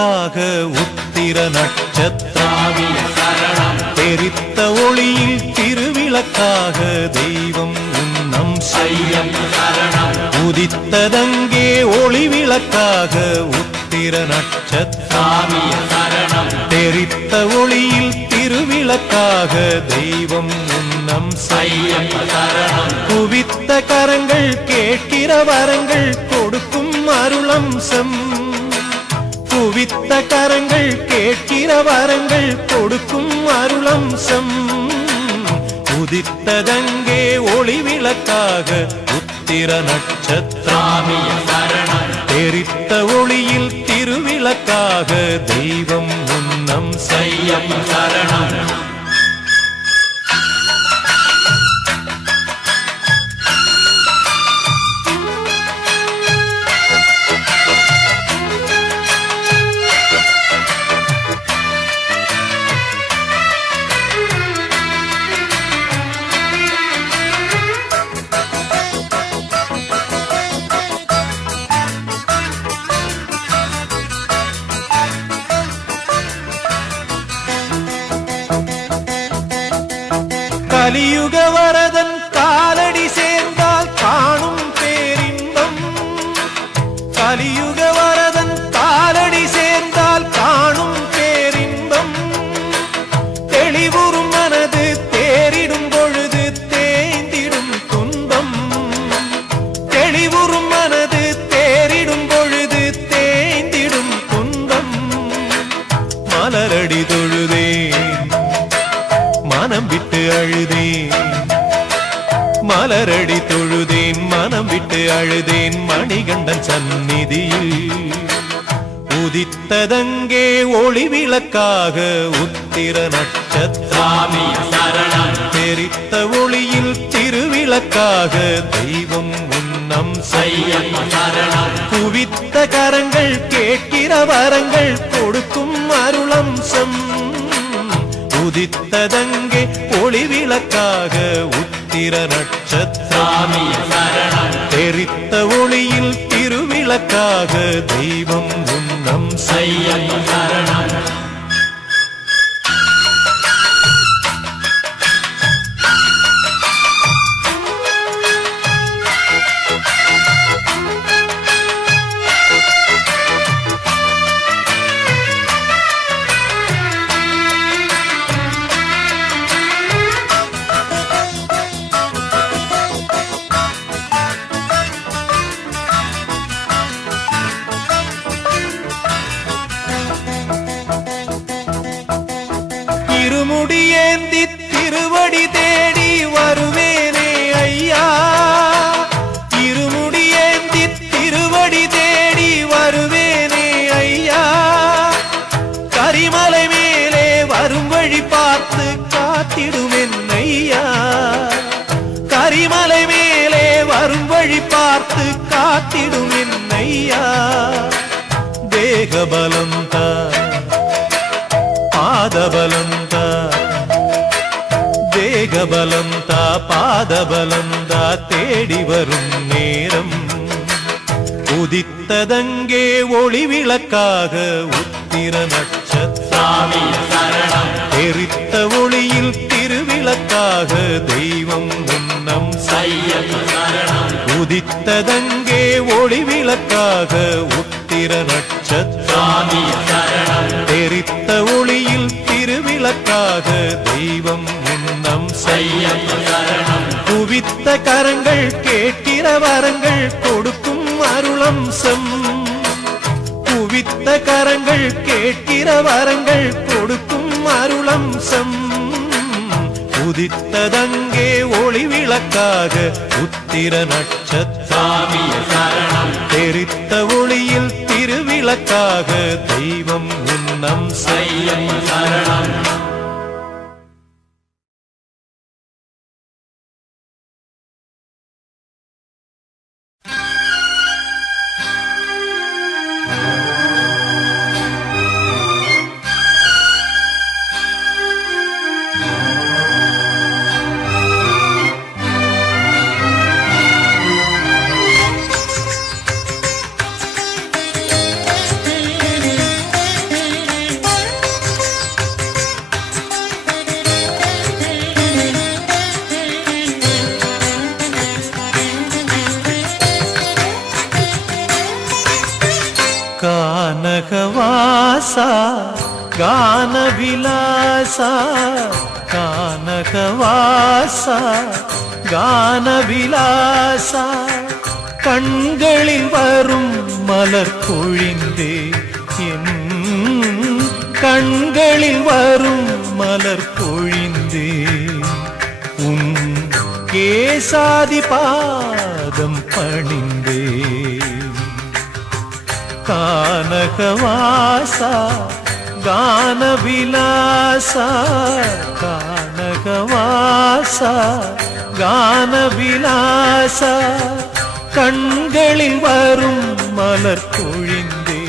உதித்ததங்கே உத்திர நட்சத்திராவிய சரணம். தெரித்த ஒளியில் திருவிளக்காக தெய்வம் உன்னம் செய்யம். உதித்ததங்கே ஒளி விளக்காக உத்திர நட்சத்திராவிய சரணம். தெரித்த ஒளியில் திருவிளக்காக தெய்வம் உன்னம் செய்யம். குவித்த கரங்கள் கேட்கிற வரங்கள் கொடுக்கும் அருளம்சம். குவித்த கரங்கள் கேட்கிற வரங்கள் கொடுக்கும் அருளம்சம். உதித்ததங்கே ஒளி விளக்காக உத்திர நட்சத்திராமிய தெரித்த ஒளியில் திருவிளக்காக தெய்வம் உன்னம் செய்யம் சரணம். உத்திர நட்சத்திராமி சரணம் தெரித்த ஒளியில் திருவிளக்காக தெய்வம் உன்னம் செய்யம். சரணம். குவித்த கரங்கள் கேட்கிற வரங்கள் கொடுக்கும் அருளம்சம். உதித்ததங்கே ஒளி விளக்காக உத்திர நட்சத்திராமி தெரித்த ஒளியில் திருவிளக்காக தெய்வம் உன்னம் செய்யம். சரணம். திருமுடியேந்தி திருவடி தேடி வருவேனே ஐயா. திருமுடியேந்தி திருவடி தேடி வருவேனே ஐயா. கரிமலை மேலே வரும் வழி பார்த்து காத்திடுவேன் ஐயா கரிமலை மேலே வரும் வழி பார்த்து காத்திடுவேன் ஐயா தேகபலம் பாதபலந்தா தேடி வரும் நேரம். உதித்ததங்கே ஒளி விளக்காக உத்திர நட்சத்திராமி. தெரித்த ஒளியில் திருவிளக்காக தெய்வம் உன்னம் உதித்ததங்கே ஒளி விளக்காக உத்திர நட்சத்திராமி. தெரித்த ஒளியில் திருவிளக்காக தெய்வம் உன்னம் சரணம் குவித்த கரங்கள் கேட்கிற வரங்கள் கொடுக்கும் அருளம்சம். குவித்த கரங்கள் கேட்கிற வரங்கள் கொடுக்கும் அருளம்சம். உதித்ததங்கே ஒளி விளக்காக உத்திர நட்சத்திராமிய தெரித்த ஒளியில் திருவிளக்காக தெய்வம் உன்னம் செய்யம் சரணம். கானகவாசா கான விலாசா கண்களில் வரும் மலர் பொழிந்தே என் கண்களில் வரும் மலர் பொழிந்தே. உன் கேசாதி பாதம் பணிந்தே. கானகவாசா கான விலாசா கானகவாசா கண்களில் வரும் மலர் பொழிந்தே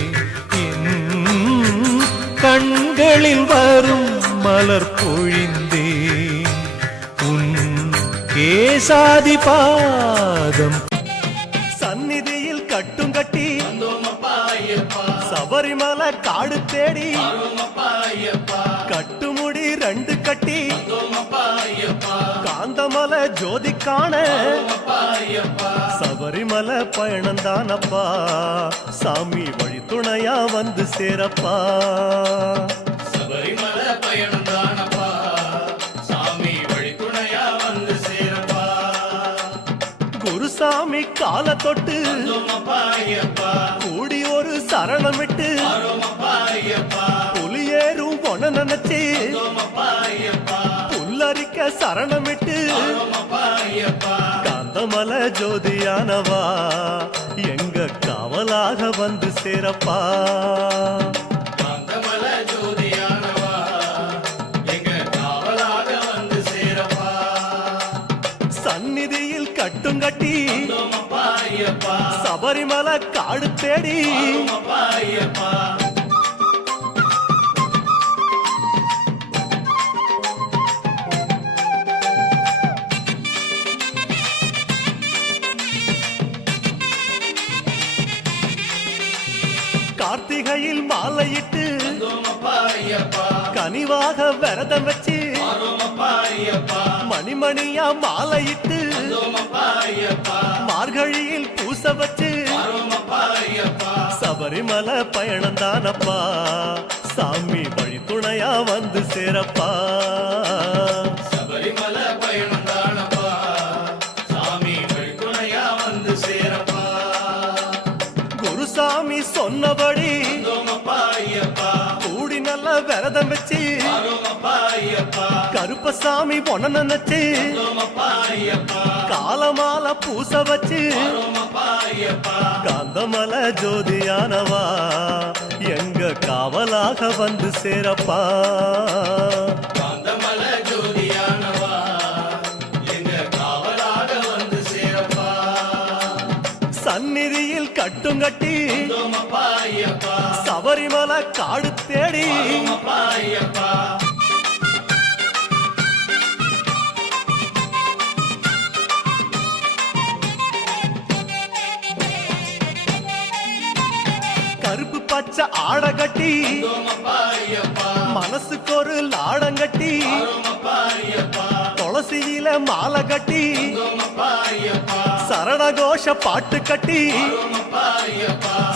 கண்களில் வரும் மலர் பொழிந்தே உன் கேசாதி பாதம் சபரிமலை காடு தேடி கட்டுமுடி ரெண்டு கட்டி காந்தமலை ஜோதி காண சபரிமலை பயணம் தானப்பா சாமி வழி துணையா வந்து சேரப்பா. சபரிமலை பயணம் தானப்பா சாமி வழித்துணையா வந்து சேரப்பா. குருசாமி கால தொட்டு கூடி ஒரு சரணமிட்டு காந்தமல ஜோதியானவா? எங்க காவலாக வந்து சேரப்பா? காந்தமலை ஜோதியானவா? எங்க காவலாக வந்து சேரப்பா? சந்நிதியில் கட்டும் கட்டி சபரிமலை காடு தேடி மாலையிட்டு கனிவாக விரதம் வச்சு மணிமணியா மாலையிட்டு மார்கழியில் பூச வச்சு சபரிமலை பயணம் தானப்பா. சாமி வழி துணையா வந்து சேரப்பா. கருப்பசாமி பொண்ண நினைச்சு காலமால பூச வச்சு காந்தமல ஜோதியானவா எங்க காவலாக வந்து சேரப்பா. காந்தமல ஜோதியானவா எங்க காவலாக வந்து சேரப்பா. சந்நிதியில் கட்டும் கட்டி சபரிமலை காடு தேடி மாலை கட்டி சரணகோஷ பாட்டு கட்டி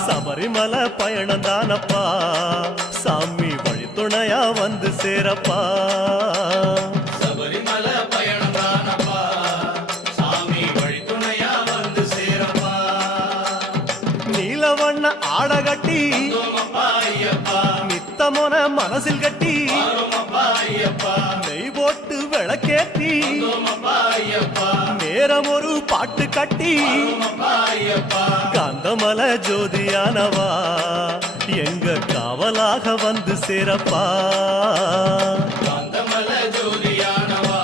சபரிமலை பயணம் தானப்பா. சாமி வழித்துணையா வந்து சேரப்பா. நீலவண்ண ஆட கட்டி தோமப்பா ஐயப்பா. நித்தமொன மனசில் கட்டி விளக்கேத்தி நேரம் ஒரு பாட்டு கட்டி. காந்தமல ஜோதியானவா எங்க காவலாக வந்து சேரப்பா. காந்தமல ஜோதியானவா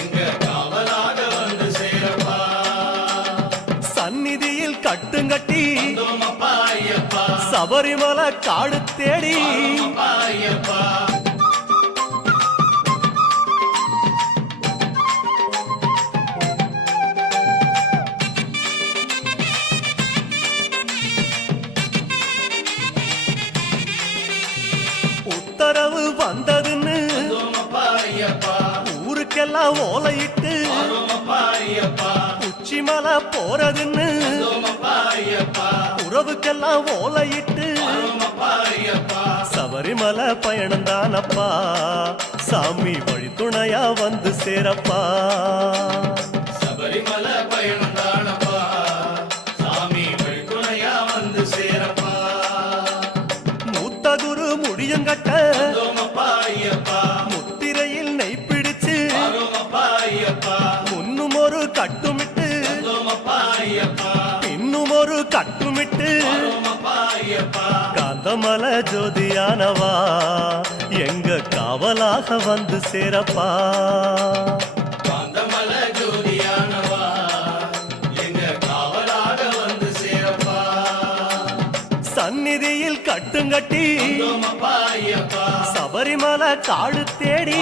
எங்க காவலாக வந்து சேரப்பா. சந்நிதியில் கட்டுங்கட்டி சபரிமலை காடு தேடி. ஓலையிட்டு தோமப்பா உச்சிமலை போறதுன்னு உறவுக்கெல்லாம் ஓலையிட்டு சபரிமலை பயணம் தானப்பா. சாமி வழித்துணையா வந்து சேரப்பா. ஜோதியானவா? எங்க காவலாக வந்து சேரப்பா? காந்தமல ஜோதியானவா? எங்க காவலாக வந்து சேரப்பா? சந்நிதியில் கட்டுங்கட்டி சபரிமலை காடு தேடி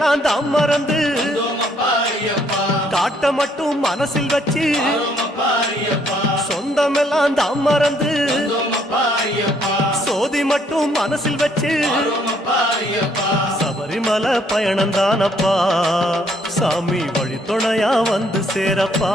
எல்லாம் தாம் மறந்து காட்ட மட்டும் மனசில் வச்சு சொந்தம் எல்லாம் சொந்தமெல்லாம் தாம் மறந்து சோதி மட்டும் மனசில் வச்சு சபரிமலை பயணம் தானப்பா. சாமி வழித்துணையா வந்து சேரப்பா.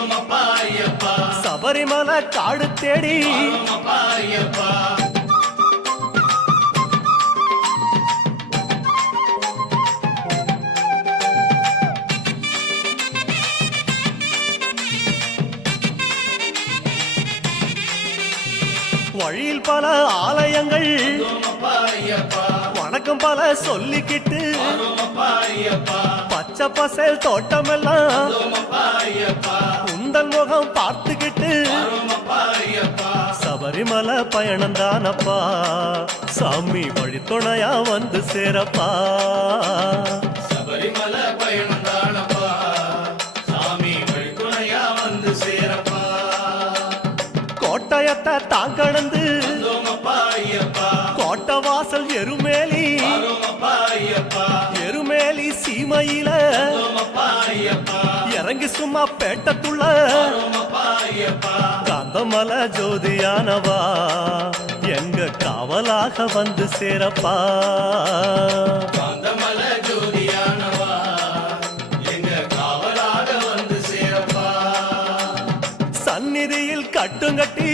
சபரிமலை காடு தேடி. வழியில் பல ஆலயங்கள். வணக்கம் பல சொல்லிக்கிட்டு. பச்சை பசேல் தோட்டமெல்லாம். உந்தல் முகம் பார்த்துக்கிட்டு சபரிமலை பயணம் தானப்பா. சாமி வழித்துணையா வந்து சேரப்பா. சபரிமலை பயணம் தானப்பா. சாமி வழித்துணையா வந்து சேரப்பா. கோட்டயத்தை தான் கடந்து இறங்கி சும்மா பேட்டத்துள்ள. காந்தமல ஜோதியானவா எங்க காவலாக வந்து சேரப்பா. காந்தமல ஜோதியானவா எங்க காவலாக வந்து சேரப்பா. சந்நிதியில் கட்டுங்கட்டி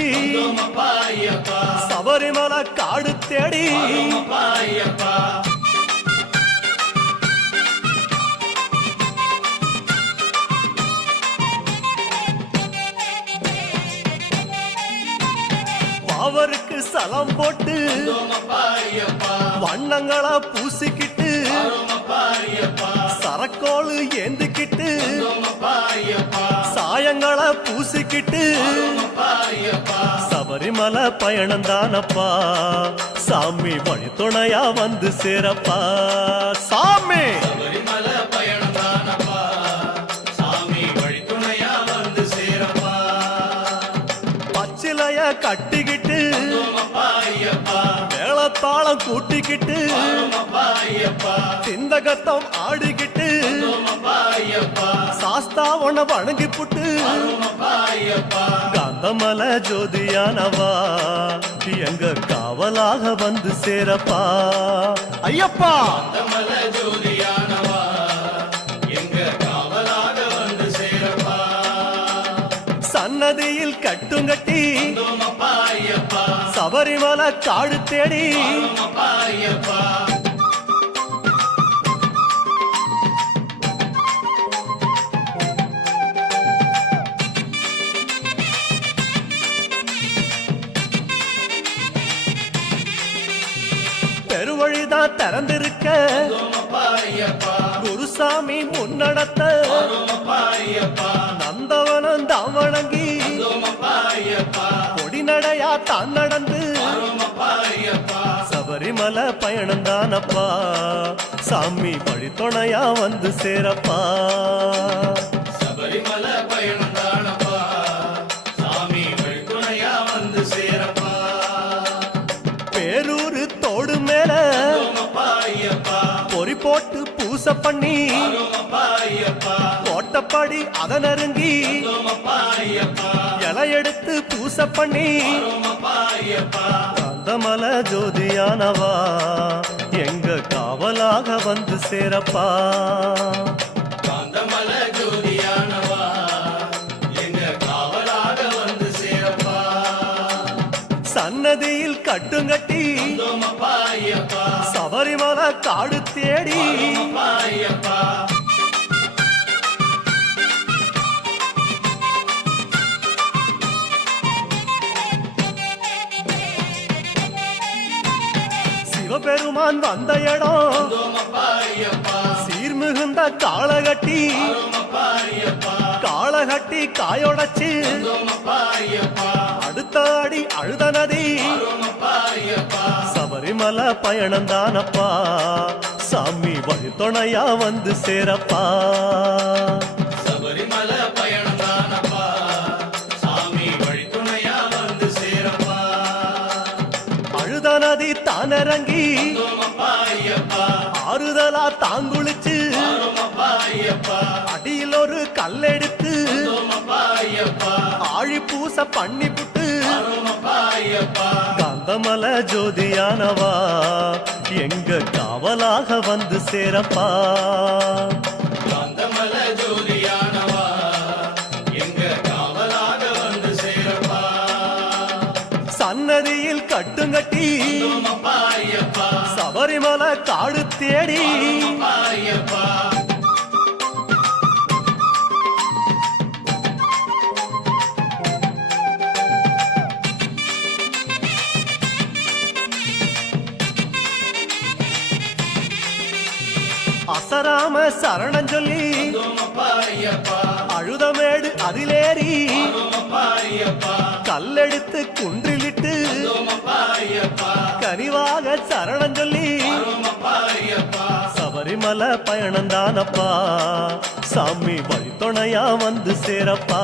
சபரிமலை காடு தேடி தோமப்பா போட்டு வண்ணங்களா பூசிக்கிட்டு சரக்கோளு ஏந்திக்கிட்டு சாயங்களா பூசிக்கிட்டு சபரிமலை பயணம் தானப்பா. சாமி வழித்துணையா வந்து சேரப்பா. சாமி! சிந்தகத்தம் ஆடிக்கிட்டு தோமப்பா ஐயப்பா சாஸ்தா உன வணங்கி புட்டு காந்தமல ஜோதியானவா. எங்க காவலாக வந்து சேரப்பா. ஐயப்பா! கமல ஜோதியானவா. சன்னதியில் கட்டுங்கட்டி சபரிமலை காடு தேடி பெருவழிதான் திறந்திருக்க. குருசாமி முன்னடத்த. நந்தவனம் தாம் வணங்கி கொடிநடையா தான் நடந்து சபரிமலை பயணந்தானப்பா சாமி வழித்துணையா வந்து சேரப்பா. போட்டு பூச பண்ணி கோட்டப்படி அத நெருங்கி இலை எடுத்து பூச பண்ணி காந்தமல ஜோதியானவா எங்க காவலாக வந்து சேரப்பா. காந்தமல ஜோதியானவா எங்க காவலாக வந்து சேரப்பா. சன்னதியில் கட்டுங்கட்டி காடு தேடி. சிவபெருமான் வந்த இடம். சீர்மிகுந்த காளகட்டி. காளகட்டி காயோடச்சு. அடுத்த அடி அழுத நதி. சபரிமலை பயணம் தானப்பா. சாமி வழித்துணையா வந்து சேரப்பா. சபரிமலை பயணம் தானப்பா. சாமி வழித்துணையா வந்து சேரப்பா. அழுத நதி தானிறங்கி ஆறுதலா தாங்குளிச்சு. அடியில் ஒரு கல்லெடுத்து ஆழி பூச பண்ணி புட்டு. காந்தமல ஜோதியானவா. எங்க காவலாக வந்து சேரப்பா. காந்தமல ஜோதியானவா. எங்க காவலாக வந்து சேரப்பா. சன்னதியில் கட்டுங்கட்டி சபரிமலை காடு தேடி. நாம சரணம் சொல்லி அழுதமேடு அதிலேறி கல்லெடுத்து குன்றிலிட்டு கனிவாக சரணம் சொல்லி சபரிமலை பயணம் தானப்பா சாமி வழித்துணையா வந்து சேரப்பா.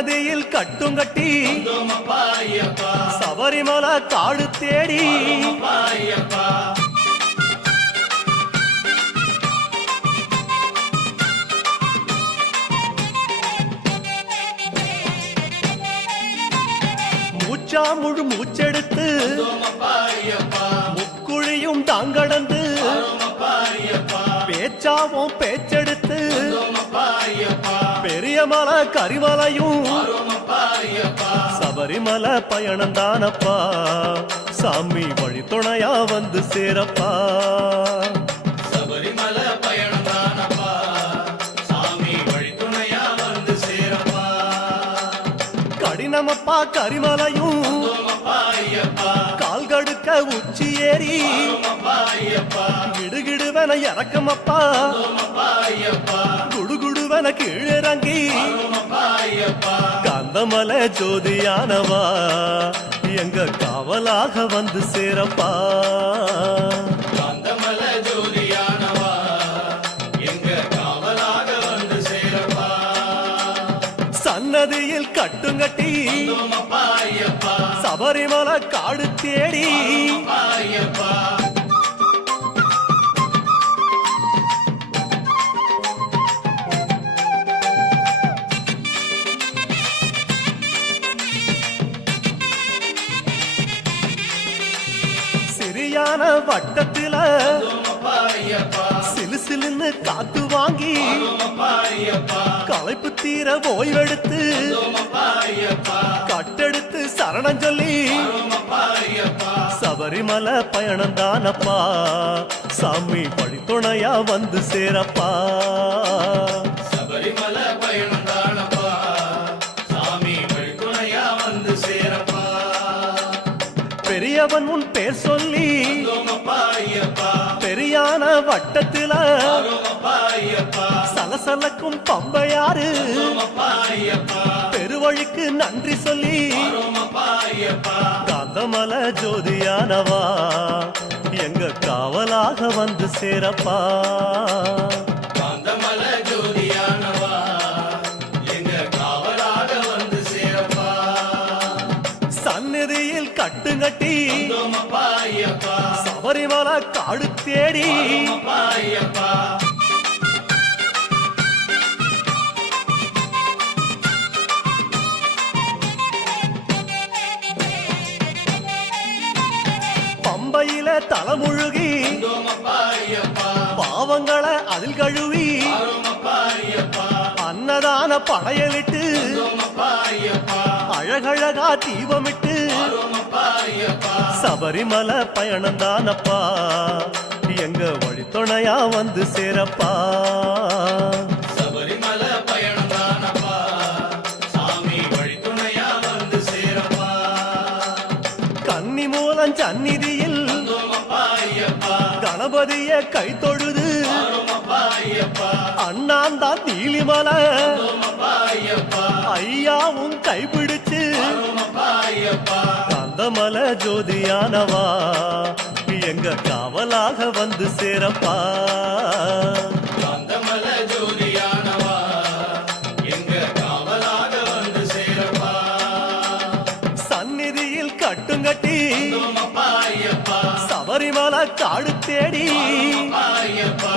சன்னதியில் கட்டும் கட்டி சபரிமலை காடு தேடி. மூச்சா முழு மூச்செடுத்து முக்குழியும் தாங்கடந்து பேச்சாவும் பேச்செடு பெரிய மலை கரிமலையும் சபரிமலை பயணம் தானப்பா. சாமி சாமி வழித்துணையா வந்து சேரப்பா. கடினமப்பா கரிமலையும். உச்சி ஏறி கிடுகிடுவன இறக்கமப்பா. குடுகுடுவன கீழிறங்கி. காந்தமல ஜோதியானவா. எங்க காவலாக வந்து சேரப்பா. காந்தமல ஜோதியானவா. எங்க காவலாக வந்து சேரப்பா. சன்னதியில் கட்டுங்கட்டி. சபரிமல காடு தேடி. சரியான வட்டத்துல சிலு சிலுன்னு காத்து வாங்கி. களைப்பு தீர ஓய்வெடுத்து கட்டெடுத்து சரணம் சொல்லி சபரிமலை பயணம் தானப்பா. சாமி வழித்துணையா வந்து சேரப்பா. சபரிமலை பயணம் தானப்பா. சாமி வழித்துணையா வந்து சேரப்பா. பெரியவன் உன் பேர் சொல்லி பெரியான வட்டத்தில சலசலக்கும் பம்பையாறு. பெருவழிக்கு நன்றி சொல்லி காந்தமல ஜோதியானவா. எங்க காவலாக வந்து சேரப்பா. காந்தமல ஜோதியானவா. எங்க காவலாக வந்து சேரப்பா. சந்நிதியில் சபரிமலை காடு தேடி அப்பா பாவங்களை அதில் கழுவி அன்னதான படையலிட்டு அப்பா அழகழகா தீபமிட்டு சபரிமலை பயணம் தானப்பா. எங்க வழித்துணையா வந்து சேரப்பா. கணபதிய கை தொழுது. அண்ணாந்தான் நீலிமலை. ஐயாவும் ஐயப்பா கந்தமல ஜோதியானவா. எங்க காவலாக வந்து சேரப்பா. சந்நிதியில் கட்டுங்கட்டி. சபரிமலை காடு தேடி அப்பா ஐயப்பா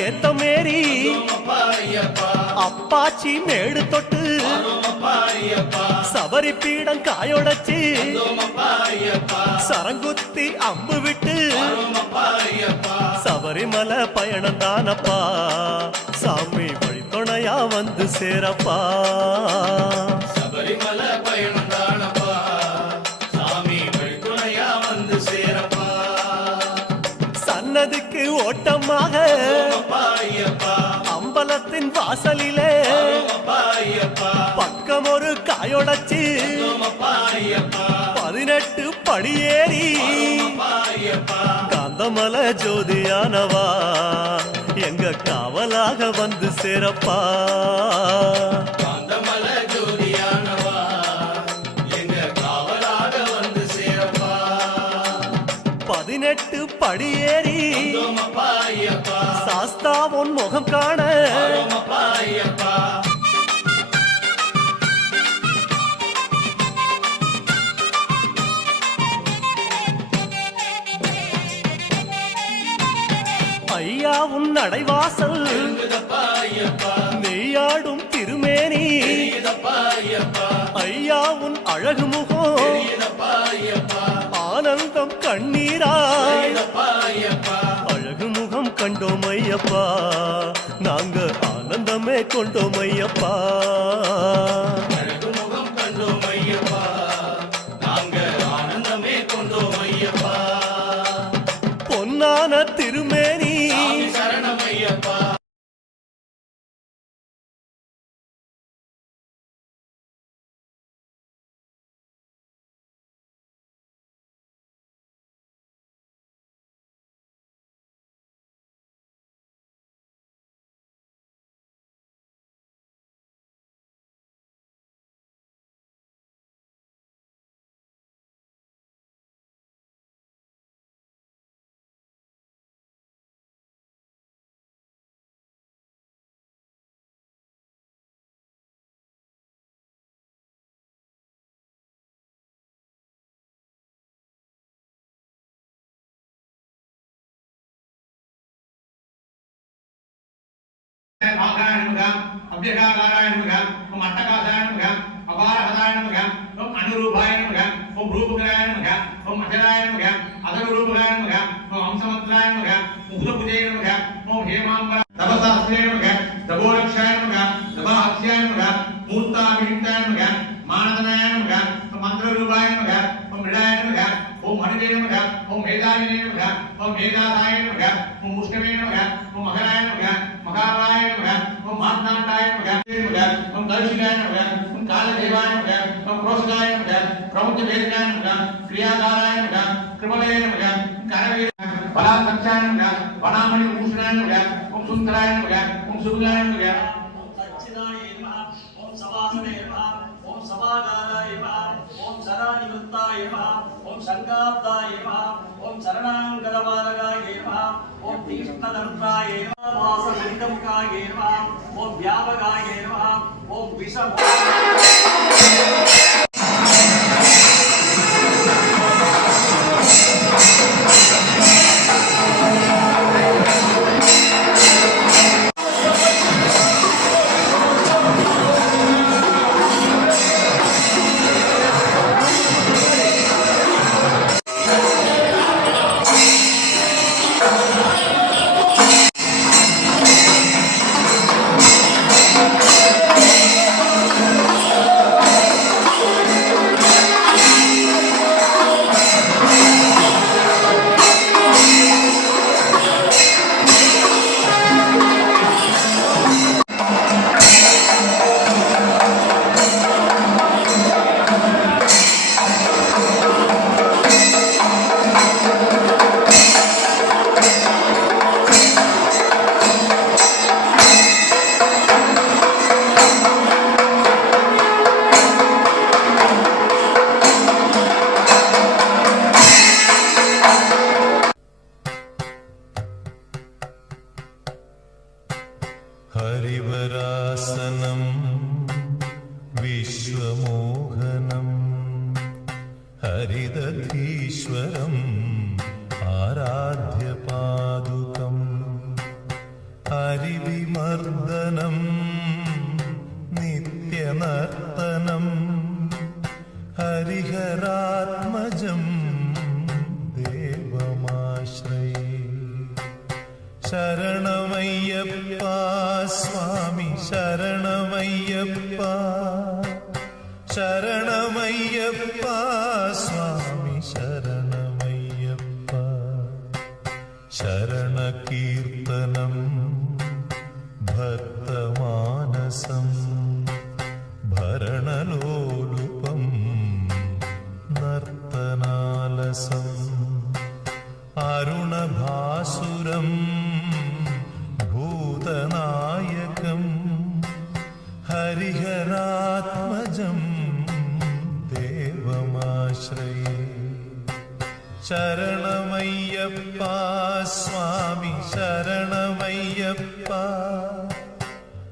ஏத்தமேரி அப்பாச்சி மேடு தொட்டு சபரி பீடம் காயொடச்சு சரங்குத்தி அம்பு விட்டு சபரிமலை பயணம் தானப்பா. சாமி வழித்துணையா வந்து சேரப்பா. சபரிமலை பயணம் தானப்பா. சாமி வழித்துணையா வந்து சேரப்பா. சன்னதிக்கு ஓட்டமாக அம்பலத்தின் வாசலிலே பக்கம் ஒரு காயொடச்சு பதினெட்டு படியேறி காந்தமல ஜோதியானவா எங்க காவலாக வந்து சேரப்பா. காந்தமல ஜோதியானவா எங்க காவலாக வந்து சேரப்பா. பதினெட்டு படியேறி சாஸ்தா உன் முகம் காண. உன் நடைவாசல் நெய்யாடும் திருமேனி. ஐயா உன் அழகு முகம். ஆனந்தம் கண்ணீராய். அழகு முகம் கண்டோம் ஐயப்பா. நாங்க ஆனந்தமே கொண்டோம் ஐயப்பா. నాగాయ నమః అభ్యగాగారాయ నమః ఓం అట్టకాసాయ నమః అపారహతాయ నమః ఓం అనురూపాయ నమః ఓం రూపకరాయ నమః ఓం అచరాయ నమః అదనురూపకాయ నమః ఓం హంసమంత్రాయ నమః ముహుదపుజయ నమః ఓం హేమాంబర తపసాస్త్రే నమః తపోరక్షాయ నమః తపాహస్యాయ నమః మూర్తాభిహితాయ నమః మానదనాయ నమః మంత్రరూపాయ నమః ఓం మృడాయ నమః ఓం మణువే నమః ఓం మేధావినే నమః ఓం మేధాదాయ నమః ఓం ముష్కమే నమః ఓం మహరాయ నమః మహారాయ నమః ఓం మాత్నాండాయ నమః ఓం కలుషికాయ నమః ఓం కాలదేవాయ నమః ఓం క్రోశకాయ నమః ప్రముఖ వేదకాయ నమః క్రియాధారాయ నమః కృపలయ నమః కరవే బలాకక్షాయ నమః వనామణి భూషణాయ నమః ఓం సుందరాయ నమః ఓం సుగుణాయ నమః ఓం సచ్చిదాయ నమః ఓం సవాసనే నమః ఓం సమాగారాయ నమః ఓం సదానివృత్తాయ నమః ఓం సంగాబ్దాయ నమః ఓం శరణాంగదవారగాయ నమః ఓం తీష్ణదంతాయ నమః వాసవిందముఖాయ నమః நமः வாசமுகாய நமः ஓம் வியாபகாய ശരണമയ്യപ്പ ശരണമയ്യപ്പ സ്വാമി ശരണമയ്യപ്പ. ശരണകീർ ശരണമയ്യപ്പ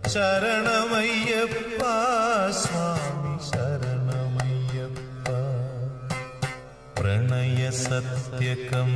ശരണമയ്യപ്പ സ്വാമി ശരണമയ്യപ്പ. പ്രണയ സത്യകം